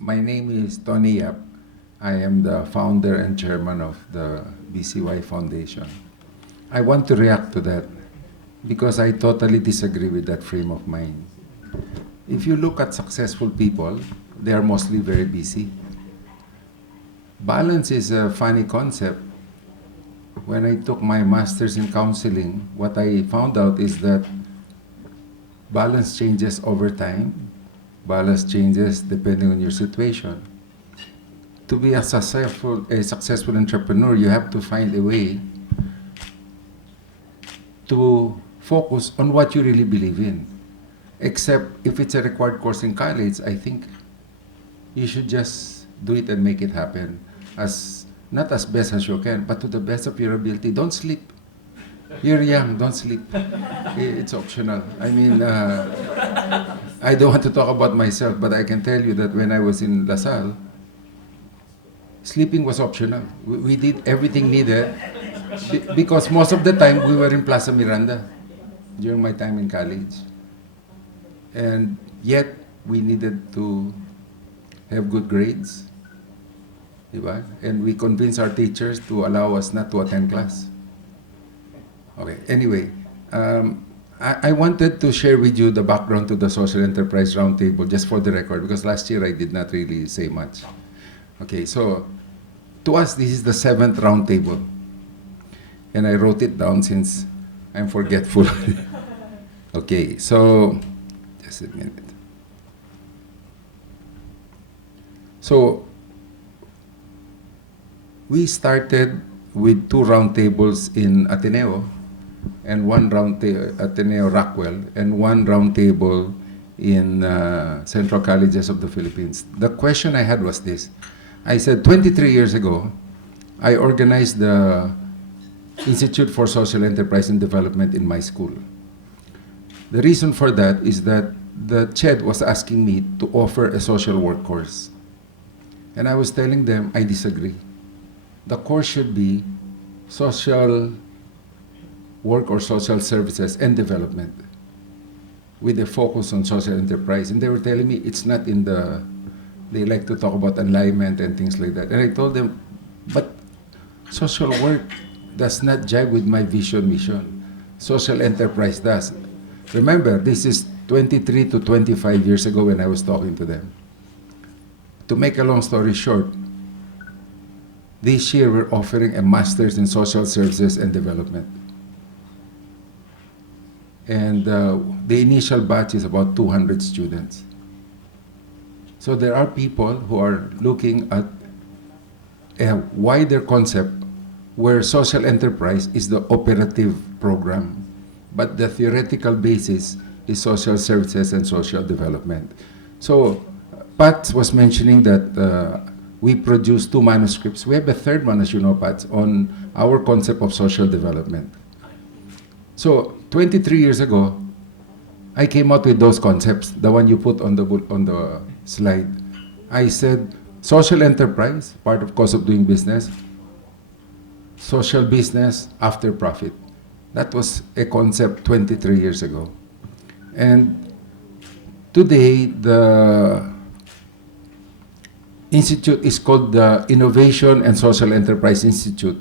My name is Tony Yap. I am the founder and chairman of the BCY Foundation. I want to react to that because I totally disagree with that frame of mind. If you look at successful people, they are mostly very busy. Balance is a funny concept. When I took my master's in counseling, what I found out is that balance changes over time. Balance changes depending on your situation. To be a successful entrepreneur, you have to find a way to focus on what you really believe in. Except if it's a required course in college, I think you should just do it and make it happen. Not as best as you can, but to the best of your ability. Don't sleep. You're young, don't sleep. It's optional. I mean, I don't want to talk about myself, but I can tell you that when I was in LaSalle, sleeping was optional. We did everything needed because most of the time we were in Plaza Miranda during my time in college. And yet, we needed to have good grades. Diba? And we convinced our teachers to allow us not to attend class. Okay, anyway, I wanted to share with you the background to the Social Enterprise Roundtable, just for the record, because last year I did not really say much. Okay, so to us, this is the 7th roundtable. And I wrote it down since I'm forgetful. Okay, so just a minute. So we started with 2 roundtables in Ateneo, and 1 Ateneo Rockwell, and 1 roundtable in Central Colleges of the Philippines. The question I had was this. I said, 23 years ago, I organized the Institute for Social Enterprise and Development in my school. The reason for that is that the CHED was asking me to offer a social work course. And I was telling them, I disagree. The course should be social work or social services and development with a focus on social enterprise. And they were telling me it's not in they like to talk about alignment and things like that. And I told them, but social work does not jive with my vision mission. Social enterprise does. Remember, this is 23 to 25 years ago when I was talking to them. To make a long story short, this year we're offering a master's in social services and development. And the initial batch is about 200 students. So there are people who are looking at a wider concept where social enterprise is the operative program, but the theoretical basis is social services and social development. So Pat was mentioning that we produced 2 manuscripts. We have a 3rd one, as you know, Pat, on our concept of social development. So 23 years ago, I came out with those concepts, the one you put on the slide. I said, social enterprise, part of cost of doing business, social business after profit. That was a concept 23 years ago. And today, the institute is called the Innovation and Social Enterprise Institute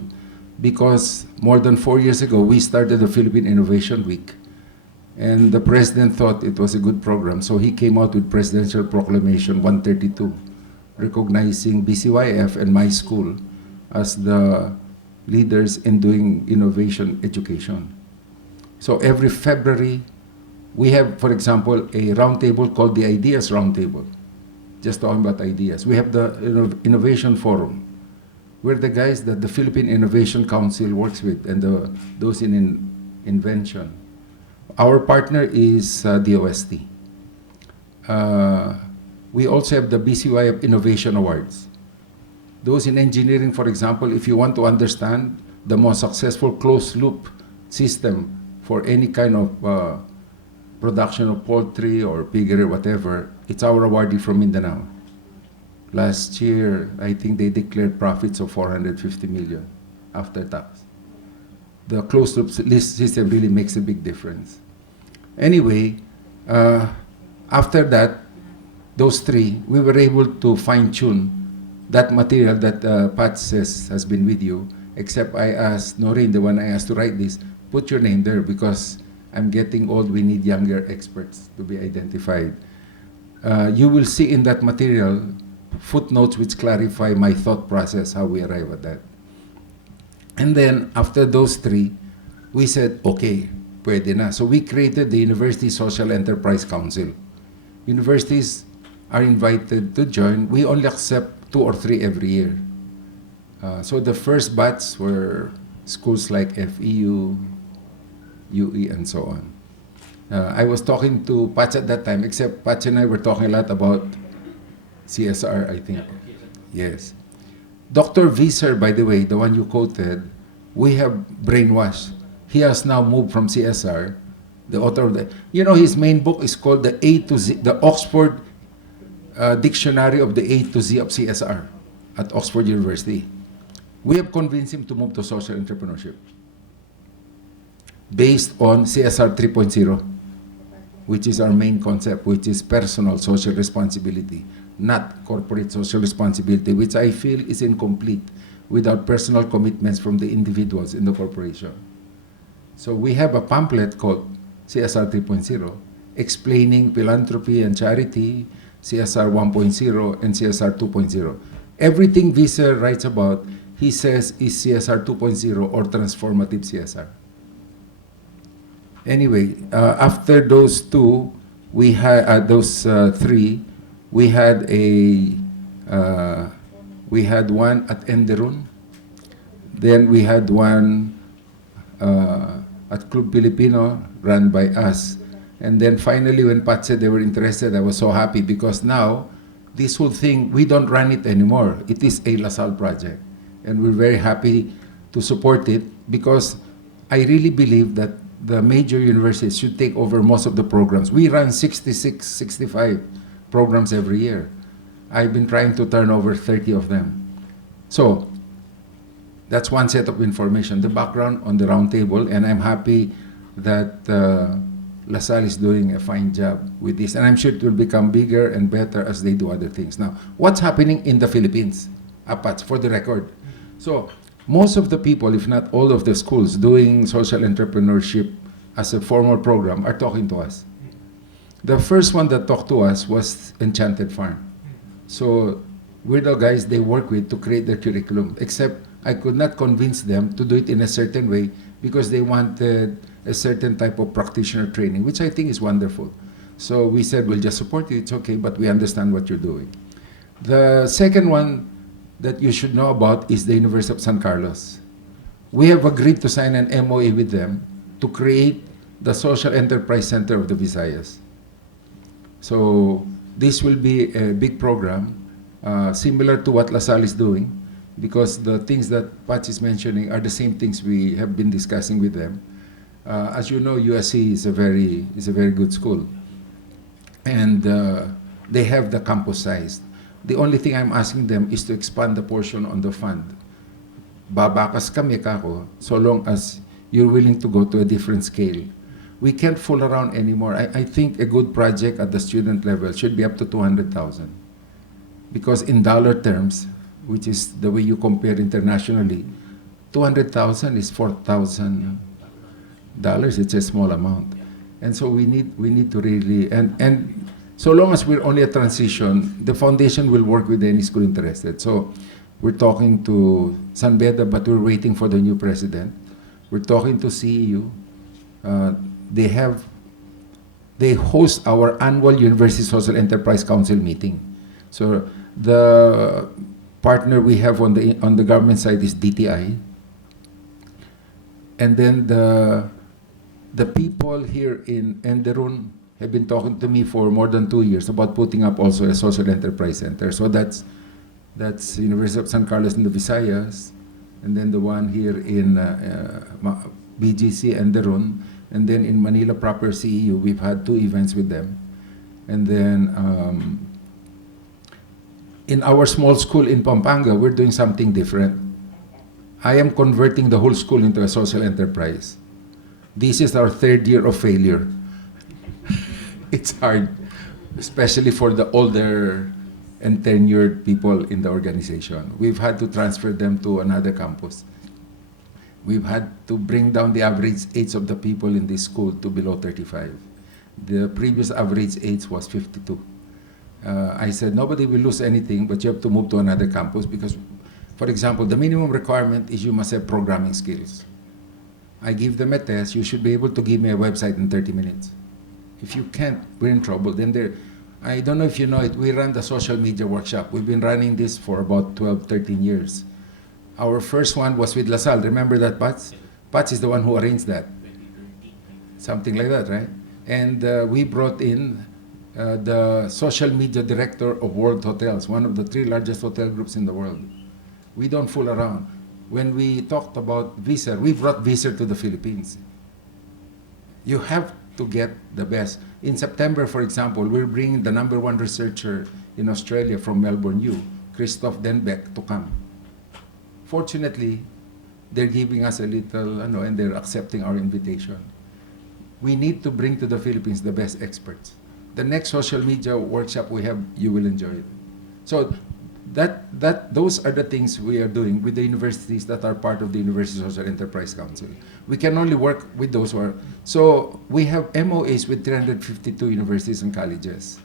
because more than 4 years ago, we started the Philippine Innovation Week. And the president thought it was a good program, so he came out with Presidential Proclamation 132, recognizing BCYF and my school as the leaders in doing innovation education. So every February, we have, for example, a roundtable called the Ideas Roundtable, just talking about ideas. We have the Innovation Forum, where the guys that the Philippine Innovation Council works with and those in invention. Our partner is DOST. We also have the BCY Innovation Awards. Those in engineering, for example, if you want to understand the most successful closed-loop system for any kind of production of poultry or piggery or whatever, it's our awardee from Mindanao. Last year, I think they declared profits of 450 million after tax. The closed-loop system really makes a big difference. Anyway, after that, those three, we were able to fine-tune that material that Pat says has been with you, except I asked Noreen, the one I asked to write this, put your name there because I'm getting old, we need younger experts to be identified. You will see in that material footnotes which clarify my thought process, how we arrive at that. And then after those three, we said, okay, pwede na. So we created the University Social Enterprise Council. Universities are invited to join. We only accept 2 or 3 every year. So the first batch were schools like FEU, UE, and so on. I was talking to Patch at that time, except Patch and I were talking a lot about CSR, I think. Yes. Dr. Visser, by the way, the one you quoted, we have brainwashed. He has now moved from CSR, the author of the, you know, his main book is called the A to Z, the Oxford Dictionary of the A to Z of CSR at Oxford University. We have convinced him to move to social entrepreneurship based on CSR 3.0, which is our main concept, which is personal social responsibility, not corporate social responsibility, which I feel is incomplete without personal commitments from the individuals in the corporation. So we have a pamphlet called CSR 3.0 explaining philanthropy and charity, CSR 1.0 and CSR 2.0. Everything Visser writes about, he says is CSR 2.0 or transformative CSR. Anyway, after those two, we had those three. We had one at Enderun. Then we had one at Club Filipino, run by us. And then finally, when Pat said they were interested, I was so happy because now this whole thing, we don't run it anymore. It is a LaSalle project. And we're very happy to support it because I really believe that the major universities should take over most of the programs. We run 66, 65 programs every year. I've been trying to turn over 30 of them. So that's one set of information, the background on the round table, and I'm happy that LaSalle is doing a fine job with this, and I'm sure it will become bigger and better as they do other things. Now, what's happening in the Philippines? Apats, for the record. So most of the people, if not all of the schools doing social entrepreneurship as a formal program are talking to us. The first one that talked to us was Enchanted Farm. So we're the guys they work with to create their curriculum, except I could not convince them to do it in a certain way because they wanted a certain type of practitioner training, which I think is wonderful. So we said, we'll just support you, it's okay, but we understand what you're doing. The second one that you should know about is the University of San Carlos. We have agreed to sign an MOA with them to create the Social Enterprise Center of the Visayas. So this will be a big program, similar to what LaSalle is doing, because the things that Patch is mentioning are the same things we have been discussing with them. As you know, USC is a very good school, and they have the campus size. The only thing I'm asking them is to expand the portion on the fund. Babakas kami kako, so long as you're willing to go to a different scale. We can't fool around anymore. I think a good project at the student level should be up to 200,000. Because in dollar terms, which is the way you compare internationally, 200,000 is $4,000. It's a small amount. And so we need to really, and so long as we're only a transition, the foundation will work with any school interested. So we're talking to San Beda, but we're waiting for the new president. We're talking to CEU. They host our annual University Social Enterprise Council meeting. So the partner we have on the government side is DTI. And then the people here in Enderun have been talking to me for more than 2 years about putting up also a social enterprise center. So that's University of San Carlos in the Visayas, and then the one here in BGC Enderun, and then in Manila proper CEU, we've had 2 events with them. And then in our small school in Pampanga, we're doing something different. I am converting the whole school into a social enterprise. This is our 3rd year of failure. It's hard. especially for the older and tenured people in the organization. We've had to transfer them to another campus. We've had to bring down the average age of the people in this school to below 35. The previous average age was 52. I said, nobody will lose anything, but you have to move to another campus because, for example, the minimum requirement is you must have programming skills. I give them a test, you should be able to give me a website in 30 minutes. If you can't, we're in trouble. Then I don't know if you know it, we run the social media workshop. We've been running this for about 12, 13 years. Our first one was with LaSalle. Remember that, Pats? Pats is the one who arranged that. Something like that, right? And we brought in the social media director of World Hotels, one of the 3 largest hotel groups in the world. We don't fool around. When we talked about Viser, we brought Viser to the Philippines. You have to get the best. In September, for example, we're bringing the #1 researcher in Australia from Melbourne U, Christoph Denbeck, to come. Fortunately, they're giving us a little, and they're accepting our invitation. We need to bring to the Philippines the best experts. The next social media workshop we have, you will enjoy it. So those are the things we are doing with the universities that are part of the University Social Enterprise Council. We can only work with those who are. So we have MOAs with 352 universities and colleges,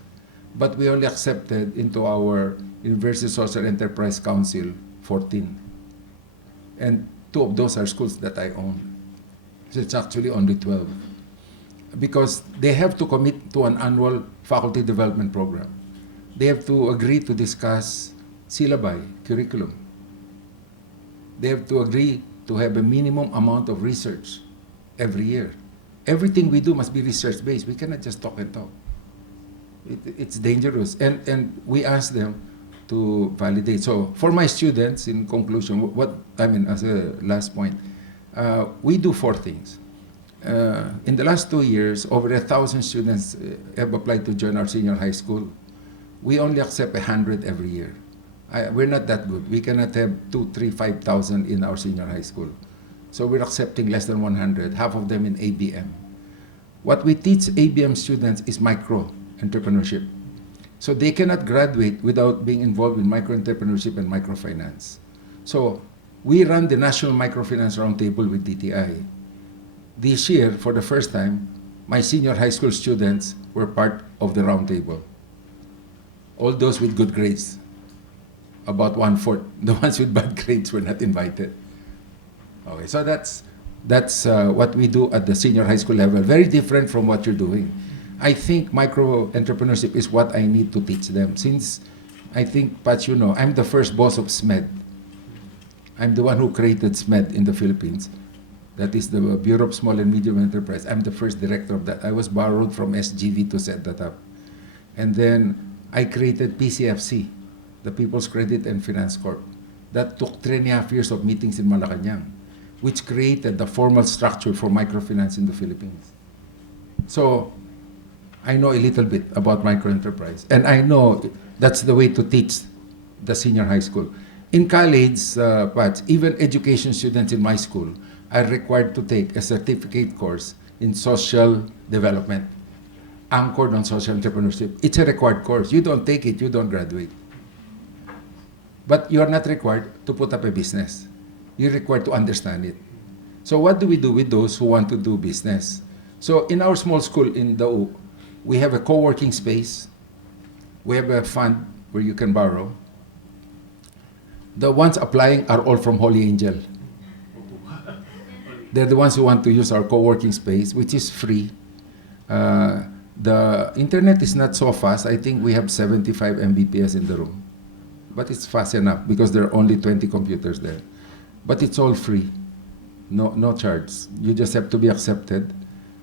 but we only accepted into our University Social Enterprise Council 14. And 2 of those are schools that I own. So it's actually only 12. Because they have to commit to an annual faculty development program. They have to agree to discuss syllabi, curriculum. They have to agree to have a minimum amount of research every year. Everything we do must be research-based. We cannot just talk and talk. It's dangerous. And we ask them to validate. So for my students, in conclusion, as a last point, we do 4 things. In the last 2 years, over 1,000 students have applied to join our senior high school. We only accept 100 every year. We're not that good. We cannot have 2, 3, 5,000 in our senior high school. So we're accepting less than 100, half of them in ABM. What we teach ABM students is micro-entrepreneurship. So they cannot graduate without being involved in micro-entrepreneurship and microfinance. So we run the National Microfinance Roundtable with DTI. This year, for the first time, my senior high school students were part of the roundtable. All those with good grades, about 1/4. The ones with bad grades were not invited. Okay, so that's what we do at the senior high school level. Very different from what you're doing. I think micro-entrepreneurship is what I need to teach them. Since I think, Pat, I'm the first boss of SMED. I'm the one who created SMED in the Philippines. That is the Bureau of Small and Medium Enterprise. I'm the first director of that. I was borrowed from SGV to set that up. And then I created PCFC, the People's Credit and Finance Corp. That took 3.5 years of meetings in Malacanang, which created the formal structure for microfinance in the Philippines. So I know a little bit about microenterprise. And I know that's the way to teach the senior high school. In college, Pat, even education students in my school are required to take a certificate course in social development, anchored on social entrepreneurship. It's a required course. You don't take it, you don't graduate. But you are not required to put up a business. You're required to understand it. So what do we do with those who want to do business? So in our small school in Daug, we have a co-working space. We have a fund where you can borrow. The ones applying are all from Holy Angel. They're the ones who want to use our co-working space, which is free. The internet is not so fast. I think we have 75 Mbps in the room. But it's fast enough because there are only 20 computers there. But it's all free. No charge. You just have to be accepted.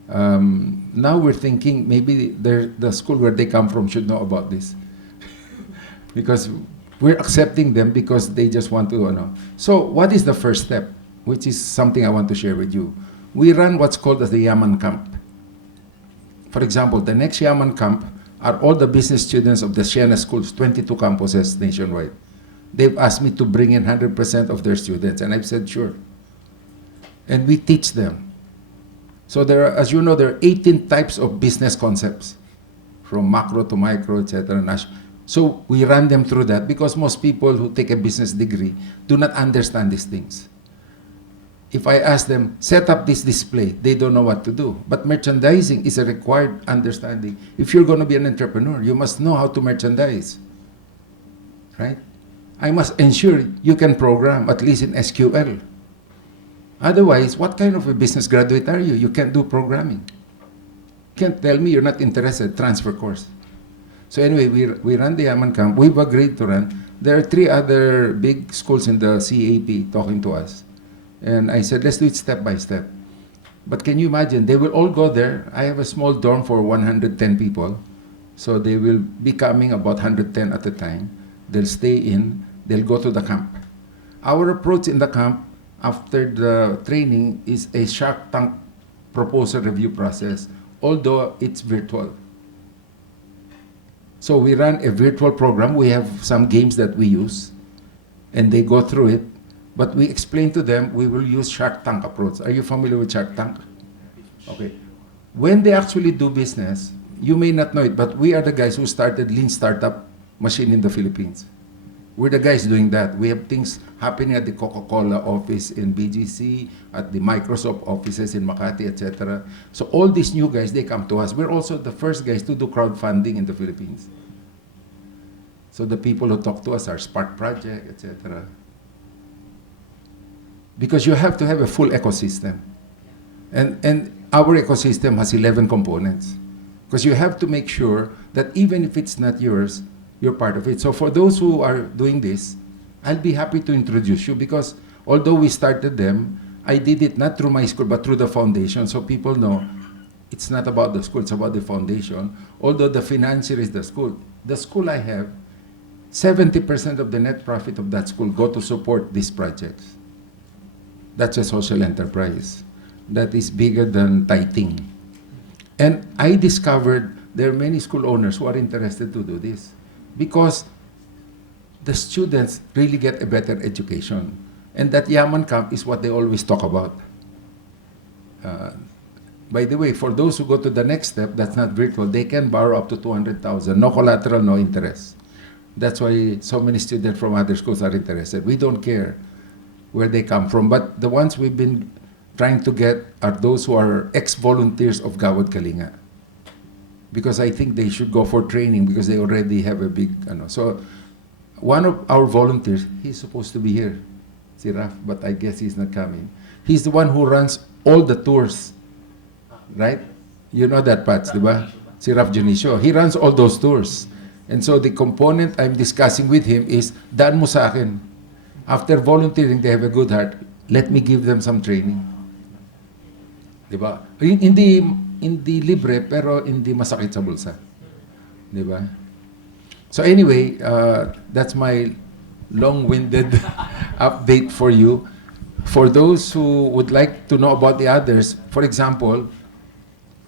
Now we're thinking maybe the school where they come from should know about this. Because we're accepting them because they just want to know. So what is the first step? Which is something I want to share with you. We run what's called as the Yaman Camp. For example, the next Yaman Camp are all the business students of the Siena schools, 22 campuses nationwide. They've asked me to bring in 100% of their students, and I've said sure. And we teach them. So there are, as you know, there are 18 types of business concepts. from macro to micro, etc. So we run them through that because most people who take a business degree do not understand these things. If I ask them, set up this display, they don't know what to do. But merchandising is a required understanding. If you're going to be an entrepreneur, you must know how to merchandise. Right? I must ensure you can program, at least in SQL. Otherwise, what kind of a business graduate are you? You can't do programming. Can't tell me you're not interested, transfer course. So anyway, we run the Yaman Camp. We've agreed to run. There are 3 other big schools in the CAP talking to us. And I said, let's do it step by step. But can you imagine, they will all go there. I have a small dorm for 110 people. So they will be coming about 110 at a time. They'll stay in, they'll go to the camp. Our approach in the camp after the training is a Shark Tank proposal review process, although it's virtual. So we run a virtual program. We have some games that we use, and they go through it. But we explain to them, we will use Shark Tank approach. Are you familiar with Shark Tank? Okay. When they actually do business, you may not know it, but we are the guys who started Lean Startup Machine in the Philippines. We're the guys doing that. We have things happening at the Coca-Cola office in BGC, at the Microsoft offices in Makati, etc. So all these new guys, they come to us. We're also the first guys to do crowdfunding in the Philippines. So the people who talk to us are Spark Project, etc. Because you have to have a full ecosystem. And our ecosystem has 11 components. Because you have to make sure that even if it's not yours, you're part of it. So for those who are doing this, I'll be happy to introduce you because although we started them, I did it not through my school, but through the foundation. So people know it's not about the school, it's about the foundation. Although the financier is the school. The school I have, 70% of the net profit of that school go to support these projects. That's a social enterprise that is bigger than tithing. And I discovered there are many school owners who are interested to do this because the students really get a better education. And that Yaman Camp is what they always talk about. By the way, for those who go to the next step, that's not virtual, they can borrow up to 200,000. No collateral, no interest. That's why so many students from other schools are interested. We don't care where they come from. But the ones we've been trying to get are those who are ex-volunteers of Gawad Kalinga. Because I think they should go for training because they already have a big, So one of our volunteers, he's supposed to be here, si Raf, but I guess he's not coming. He's the one who runs all the tours, right? You know that, Pats, di ba? Si Raf Junicio. He runs all those tours. And so the component I'm discussing with him is, daan mo sa akin. After volunteering, they have a good heart. Let me give them some training. Diba? Hindi libre, pero hindi masakit sa bulsa. Diba? So anyway, that's my long-winded update for you. For those who would like to know about the others, for example,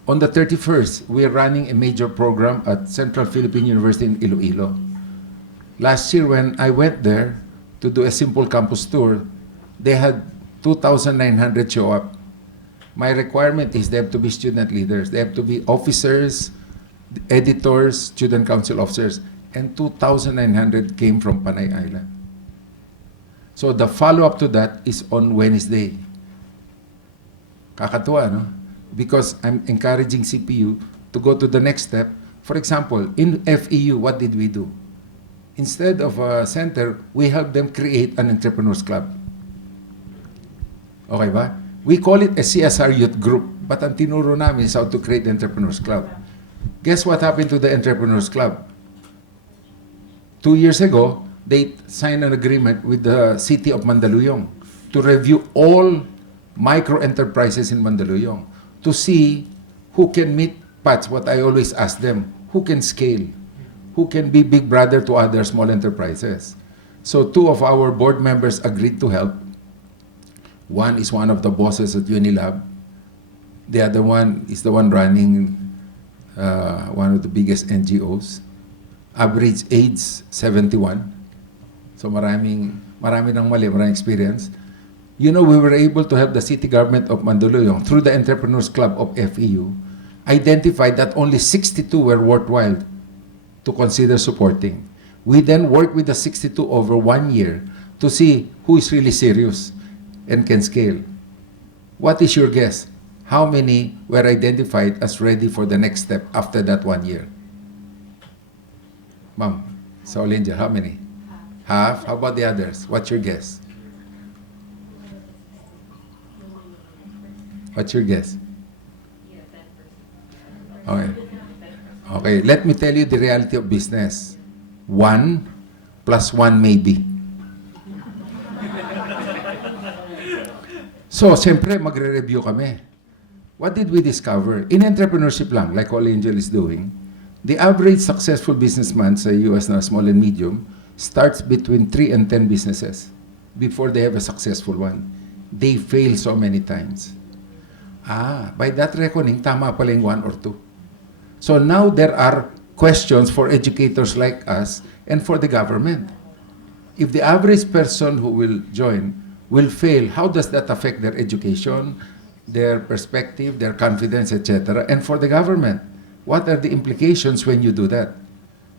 on the 31st, we are running a major program at Central Philippine University in Iloilo. Last year, when I went there, to do a simple campus tour, they had 2,900 show up. My requirement is they have to be student leaders. They have to be officers, editors, student council officers, and 2,900 came from Panay Island. So the follow-up to that is on Wednesday. Kakatuwa, no? Because I'm encouraging CPU to go to the next step. For example, in FEU, what did we do? Instead of a center, we help them create an entrepreneurs club. Okay ba? We call it a CSR youth group, but ang tinuro namin is how to create the entrepreneurs club. Guess what happened to the entrepreneurs club? 2 years ago, they signed an agreement with the city of Mandaluyong to review all micro enterprises in Mandaluyong to see who can meet Pats, what I always ask them, who can scale, who can be big brother to other small enterprises. So 2 of our board members agreed to help. One is one of the bosses at Unilab. The other one is the one running one of the biggest NGOs. Average age, 71. So marami nang mali, maraming experience. You know, we were able to help the city government of Mandaluyong through the Entrepreneurs Club of FEU identified that only 62 were worthwhile to consider supporting. We then worked with the 62 over 1 year to see who is really serious and can scale. What is your guess? How many were identified as ready for the next step after that 1 year? Ma'am, sa Olinja, how many? Half? How about the others? What's your guess? What's your guess? Okay. Okay, let me tell you the reality of business. 1 plus 1 maybe. So, siyempre, magre-review kami. What did we discover? In entrepreneurship lang, like All Angel is doing, the average successful businessman sa US na small and medium starts between 3 and 10 businesses before they have a successful one. They fail so many times. By that reckoning, tama pala yung 1 or 2. So now there are questions for educators like us and for the government. If the average person who will join will fail, how does that affect their education, their perspective, their confidence, etc.? And for the government, what are the implications when you do that?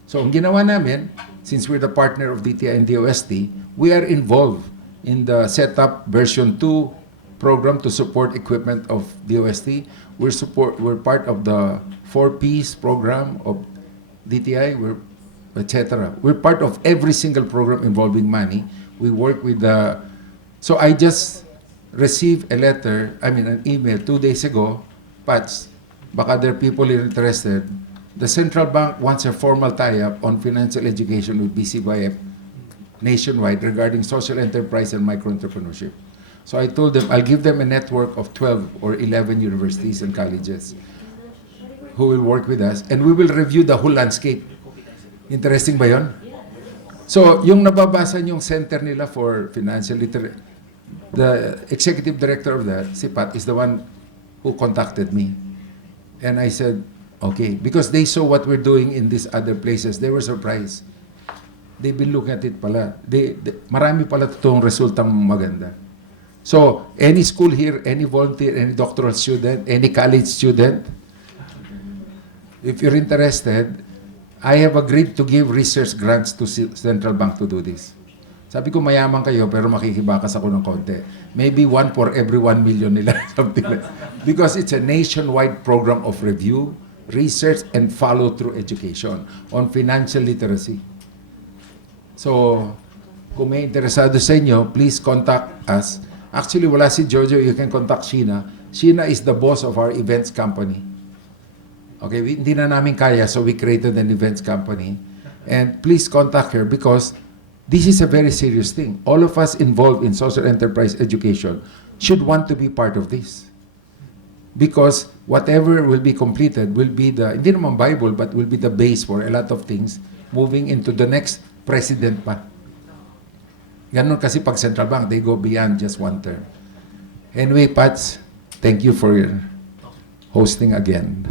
So ang ginawa namin, since we're the partner of DTI and DOST, we are involved in the setup version 2 program to support equipment of DOST. We're part of the 4Ps program of DTI, etc. We're part of every single program involving money. We work with the... So I just received an email 2 days ago, Pats, baka there are people interested. The central bank wants a formal tie-up on financial education with BCYF nationwide regarding social enterprise and micro-entrepreneurship. So I told them, I'll give them a network of 12 or 11 universities and colleges who will work with us, and we will review the whole landscape. Interesting ba yun? So, yung nababasa yung center nila for financial literacy, the executive director of that, si Pat, is the one who contacted me. And I said, okay, because they saw what we're doing in these other places, they were surprised. They've been looking at it pala. Marami pala totoong resultang maganda. So, any school here, any volunteer, any doctoral student, any college student, if you're interested, I have agreed to give research grants to Central Bank to do this. Sabi ko, mayaman kayo, pero makikibakas ako ng konti. Maybe 1 for every 1 million nila. Something like that. Because it's a nationwide program of review, research, and follow-through education on financial literacy. So, kung may interesado sa inyo, please contact us. Actually, wala si Jojo, you can contact Sheena. Sheena is the boss of our events company. Okay, hindi na namin kaya, so we created an events company. And please contact her because this is a very serious thing. All of us involved in social enterprise education should want to be part of this. Because whatever will be completed will be the, hindi naman Bible, but will be the base for a lot of things moving into the next president pa. Ganun kasi pag Central Bank, they go beyond just 1 term. Anyway, Pats, thank you for your hosting again.